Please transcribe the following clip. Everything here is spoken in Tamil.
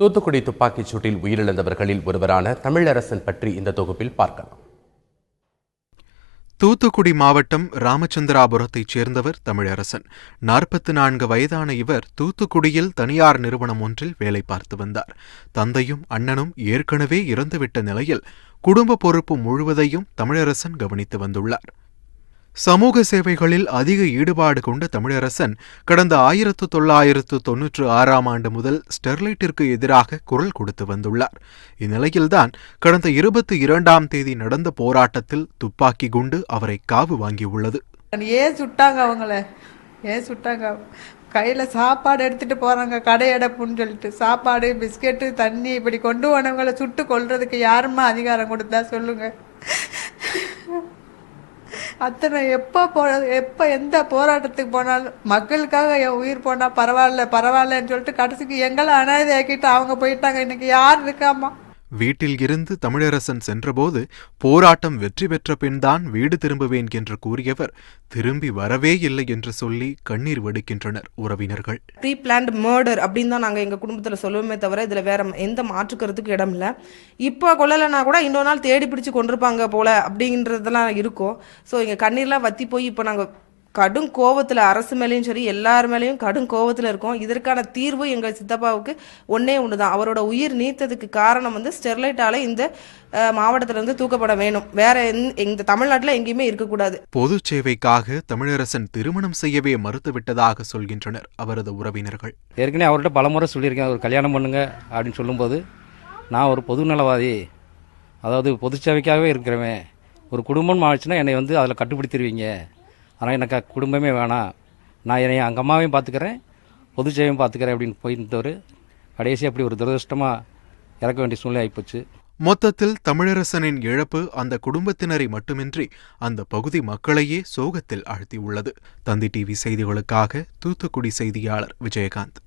தூத்துக்குடி துப்பாக்கிச் சூட்டில் உயிரிழந்தவர்களில் ஒருவரான தமிழரசன் பற்றி இந்த தொகுப்பில் பார்க்கலாம். தூத்துக்குடி மாவட்டம் ராமச்சந்திராபுரத்தைச் சேர்ந்தவர் தமிழரசன். 44 வயதான இவர் தூத்துக்குடியில் தனியார் நிறுவனம் ஒன்றில் வேலை பார்த்து வந்தார். தந்தையும் அண்ணனும் ஏற்கனவே இறந்துவிட்ட நிலையில் குடும்ப பொறுப்பு முழுவதையும் தமிழரசன் கவனித்து வந்துள்ளார். சமூக சேவைகளில் அதிக ஈடுபாடு கொண்ட தமிழரசன் கடந்த 1996ஆம் ஆண்டு முதல் ஸ்டெர்லைட்டிற்கு எதிராக குரல் கொடுத்து வந்துள்ளார். இந்நிலையில்தான் கடந்த 22ஆம் தேதி நடந்த போராட்டத்தில் துப்பாக்கி குண்டு அவரை காவு வாங்கியுள்ளது. ஏன் சுட்டாங்க? கையில் சாப்பாடு எடுத்துகிட்டு போகிறாங்க, கடை அடைப்புன்னு சொல்லிட்டு. சாப்பாடு, பிஸ்கெட்டு, தண்ணி இப்படி கொண்டு போனவங்களை சுட்டு கொல்றதுக்கு யாருமா அதிகாரம் கொடுத்தா சொல்லுங்கள்? அத்தனை எப்போ எந்த போராட்டத்துக்கு போனாலும் மக்களுக்காக என் உயிர் போனால் பரவாயில்லன்னு சொல்லிட்டு கடைசிக்கு எங்களை அனாதையாக்கிட்டு அவங்க போயிட்டாங்க. இன்னைக்கு யார் இருக்காமா? வீட்டில் இருந்து தமிழரசன் சென்றபோது போராட்டம் வெற்றி பெற்ற பின்தான் வீடு திரும்புவேன் என்று கூறியவர் திரும்பி வரவே இல்லை என்று சொல்லி கண்ணீர் வடிக்கின்றனர் உறவினர்கள். ப்ரீ பிளான்ட் மர்டர் அப்படின்னு தான் நாங்கள் எங்கள் குடும்பத்தில் சொல்லுவோமே தவிர இதில் வேற எந்த மாற்றுக்கிறதுக்கு இடம் இல்லை. இப்போ கொல்லலைன்னா கூட இன்னொரு நாள் தேடி பிடிச்சி கொண்டிருப்பாங்க போல அப்படின்றதெல்லாம் இருக்கும். ஸோ எங்கள் கண்ணீர்லாம் வத்தி போய் இப்போ நாங்கள் கடும் கோவத்தில், அரசு மேலேயும் சரி எல்லார் மேலேயும் கடும் கோவத்தில் இருக்கோம். இதற்கான தீர்வு எங்கள் சித்தப்பாவுக்கு ஒன்றே ஒன்று தான். அவரோட உயிர் நீத்ததுக்கு காரணம் ஸ்டெர்லைட்டால் இந்த மாவட்டத்திலிருந்து தூக்கப்பட வேணும். வேற இந்த தமிழ்நாட்டில் எங்கேயுமே இருக்கக்கூடாது. பொது சேவைக்காக தமிழரசன் திருமணம் செய்யவே மறுத்துவிட்டதாக சொல்கின்றனர் அவரது உறவினர்கள். ஏற்கனவே அவர்கிட்ட பலமுறை சொல்லியிருக்கேன், ஒரு கல்யாணம் பண்ணுங்க அப்படின்னு சொல்லும்போது, நான் ஒரு பொது நலவாதி, அதாவது பொது சேவைக்காகவே இருக்கிறவன், ஒரு குடும்பம் ஆச்சுன்னா என்னை அதில் கட்டுப்படுத்திடுவீங்க, ஆனால் எனக்கு குடும்பமே வேணாம், நான் என்னை எங்கள் அம்மாவையும் பார்த்துக்கிறேன், பொது சேவையும் பார்த்துக்கிறேன் அப்படின்னு போயிட்டு கடைசி அப்படி ஒரு துரதிருஷ்டமாக இறக்க வேண்டிய சூழ்நிலை ஆகிப்போச்சு. மொத்தத்தில் தமிழரசனின் இழப்பு அந்த குடும்பத்தினரை மட்டுமின்றி அந்த பகுதி மக்களையே சோகத்தில் ஆழ்த்தியுள்ளது. தந்தி டிவி செய்திகளுக்காக தூத்துக்குடி செய்தியாளர் விஜயகாந்த்.